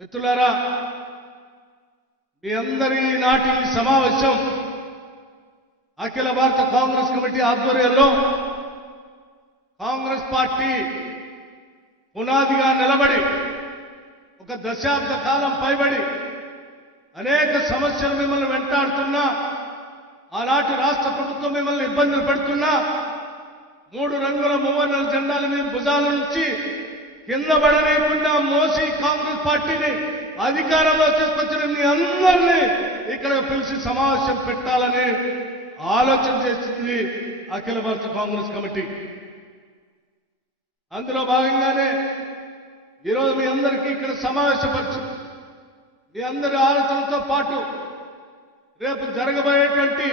మిత్రులారా మీ అందరి నాటి సమావేశం అఖిల భారత కాంగ్రెస్ కమిటీ ఆధ్వర్యంలో కాంగ్రెస్ పార్టీ పునాదిగా నిలబడి ఒక దశాబ్ద కాలం పైబడి అనేక సమస్యలు మిమ్మల్ని వెంటాడుతున్నా ఆనాటి రాష్ట్ర ప్రభుత్వం మిమ్మల్ని ఇబ్బందులు పెడుతున్నా మూడు రంగుల మూవర్ణల జెండాల మీద భుజాల నుంచి కింద పడలేకుండా మోసి పార్టీని అధికారంలో తీసుకొచ్చిన మీ అందరినీ ఇక్కడ పిలిచి సమావేశం పెట్టాలని ఆలోచన చేసింది అఖిల భారత కాంగ్రెస్ కమిటీ. అందులో భాగంగానే ఈరోజు మీ అందరికీ ఇక్కడ సమావేశపరచు మీ అందరి ఆలోచనతో పాటు రేపు జరగబోయేటువంటి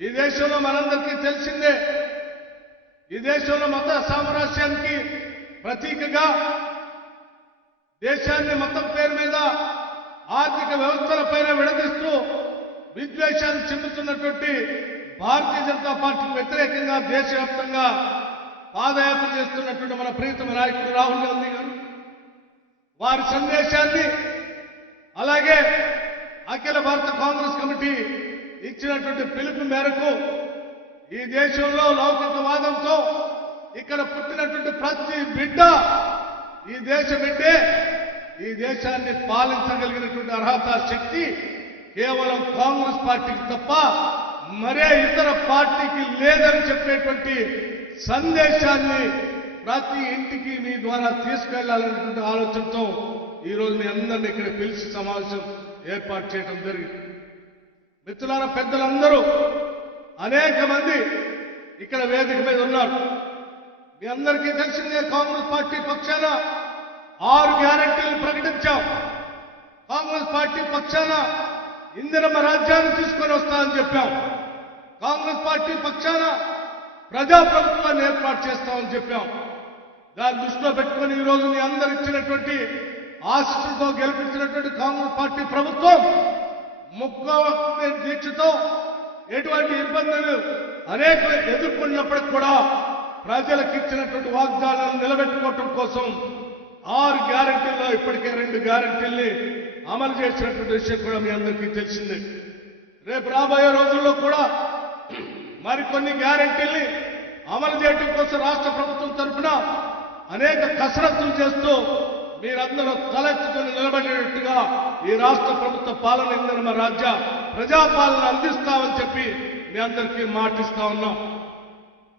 ఈ దేశంలో మనందరికీ తెలిసిందే ఈ దేశంలో మత సామరాస్యానికి ప్రతీకగా దేశాన్ని మతం పేరు మీద ఆర్థిక వ్యవస్థల పైన విడదీస్తూ విద్వేషాన్ని చెందుతున్నటువంటి భారతీయ జనతా పార్టీకి వ్యతిరేకంగా దేశవ్యాప్తంగా పాదయాత్ర చేస్తున్నటువంటి మన ప్రీతమ నాయకుడు రాహుల్ గాంధీ గారు. వారి సందేశాన్ని అలాగే అఖిల భారత కాంగ్రెస్ కమిటీ ఇచ్చినటువంటి పిలుపు మేరకు ఈ దేశంలో లౌకికవాదంతో ఇక్కడ పుట్టినటువంటి ప్రతి బిడ్డ ఈ దేశం అంటే ఈ దేశాన్ని పాలించగలిగినటువంటి అర్హత శక్తి కేవలం కాంగ్రెస్ పార్టీకి తప్ప మరే ఇతర పార్టీకి లేదని చెప్పేటువంటి సందేశాన్ని ప్రతి ఇంటికి మీ ద్వారా తీసుకెళ్ళాలనేటువంటి ఆలోచనతో ఈరోజు మీ అందరినీ ఇక్కడ పిలిచి సమావేశం ఏర్పాటు చేయడం జరిగింది. మిత్రులారా పెద్దలందరూ అనేక మంది ఇక్కడ వేదిక మీద ఉన్నారు. మీ అందరికీ తెలిసిందే కాంగ్రెస్ పార్టీ పక్షాన ఆరు గ్యారంటీలు ప్రకటించాం. కాంగ్రెస్ పార్టీ పక్షాన ఇందిరమ్మ రాజ్యాన్ని తీసుకొని వస్తామని చెప్పాం. కాంగ్రెస్ పార్టీ పక్షాన ప్రజాప్రభుత్వాన్ని ఏర్పాటు చేస్తామని చెప్పాం. దాన్ని దృష్టిలో పెట్టుకొని ఈ రోజు మీ అందరు ఇచ్చినటువంటి గెలిపించినటువంటి కాంగ్రెస్ పార్టీ ప్రభుత్వం ముక్కవ దీక్షతో ఎటువంటి ఇబ్బందులు అనేక ఎదుర్కొన్నప్పటికి కూడా ప్రజలకు ఇచ్చినటువంటి వాగ్దానాలను నిలబెట్టుకోవటం కోసం ఆరు గ్యారంటీల్లో ఇప్పటికే రెండు గ్యారంటీల్ని అమలు చేసినటువంటి విషయం కూడా మీ అందరికీ తెలిసిందే. రేపు రాబోయే రోజుల్లో కూడా మరికొన్ని గ్యారంటీల్ని అమలు చేయడం కోసం రాష్ట్ర ప్రభుత్వం తరఫున అనేక కసరత్తులు చేస్తూ మీరందరూ తలెత్తుకుని నిలబడేటట్టుగా ఈ రాష్ట్ర ప్రభుత్వ పాలన ఇంధన రాజ్య ప్రజాపాలన అందిస్తామని చెప్పి మీ అందరికీ మాటిస్తా ఉన్నాం.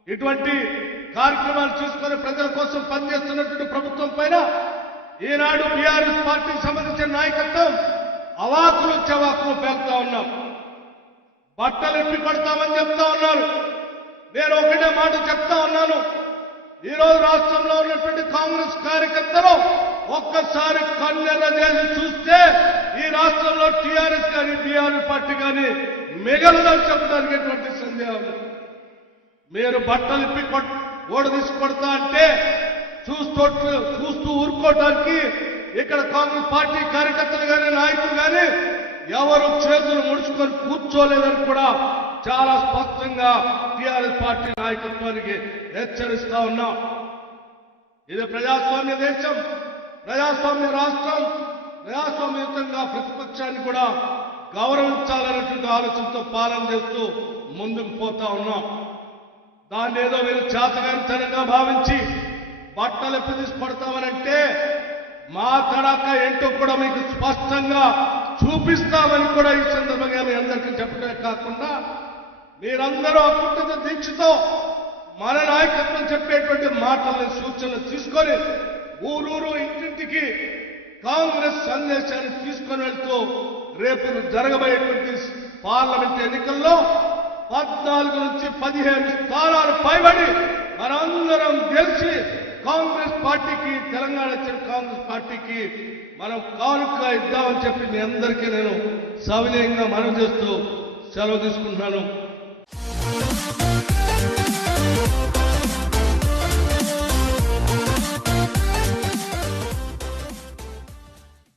ఇటువంటి కార్యక్రమాలు చూసుకొని ప్రజల కోసం పనిచేస్తున్నటువంటి ప్రభుత్వం పైన ఈనాడు బీఆర్ఎస్ పార్టీకి సంబంధించిన నాయకత్వం అవాకులు చవాకులు పేలుతా ఉన్నాం. బట్టలు ఎప్పి పడతామని చెప్తా ఉన్నారు. నేను ఒకటే మాట చెప్తా ఉన్నాను. ఈ రోజు రాష్ట్రంలో ఉన్నటువంటి కాంగ్రెస్ కార్యకర్తలు ఒక్కసారి కన్నెర చేసి చూస్తే ఈ రాష్ట్రంలో టీఆర్ఎస్ కానీ బీఆర్ఎస్ పార్టీ కానీ మిగలదని చెప్పడానికి ఎటువంటి సందేహం లేదు. మీరు బట్టలు ఇప్పి ఓడ తీసి అంటే చూస్తూ చూస్తూ ఊరుకోవటానికి ఇక్కడ కాంగ్రెస్ పార్టీ కార్యకర్తలు కానీ నాయకులు కానీ ఎవరు చేతులు ముడుచుకొని కూర్చోలేదని కూడా చాలా స్పష్టంగా టీఆర్ఎస్ పార్టీ నాయకత్వానికి హెచ్చరిస్తా ఉన్నాం. ఇది ప్రజాస్వామ్య దేశం ప్రజాస్వామ్య రాష్ట్రం ప్రజాస్వామ్యయుతంగా ప్రతిపక్షాన్ని కూడా గౌరవించాలనేటువంటి ఆలోచనతో పాలన చేస్తూ ముందుకు పోతా ఉన్నాం. దాన్ని ఏదో మీరు చేతగానితనంగా భావించి బట్టలు ఎత్తి పడతామనంటే మా తడాక ఏంటో కూడా మీకు స్పష్టంగా చూపిస్తామని కూడా ఈ సందర్భంగా మీ అందరికీ చెప్పడమే కాకుండా మీరందరూ అకుంఠిత దీక్షతో మన నాయకత్వం చెప్పేటువంటి మాటలను సూచనలు తీసుకొని ఊరూరు ఇంటింటికి కాంగ్రెస్ సందేశాన్ని తీసుకొని వెళ్తూ రేపు జరగబోయేటువంటి పార్లమెంట్ ఎన్నికల్లో పద్నాలుగు నుంచి పదిహేను స్థానాలు పైబడి మనందరం గెలిచి కాంగ్రెస్ పార్టీకి తెలంగాణ ఇచ్చిన కాంగ్రెస్ పార్టీకి మనం కానుక ఇద్దామని చెప్పి మీ అందరికీ నేను సవినయంగా మనం చేస్తూ సెలవు తీసుకుంటున్నాను.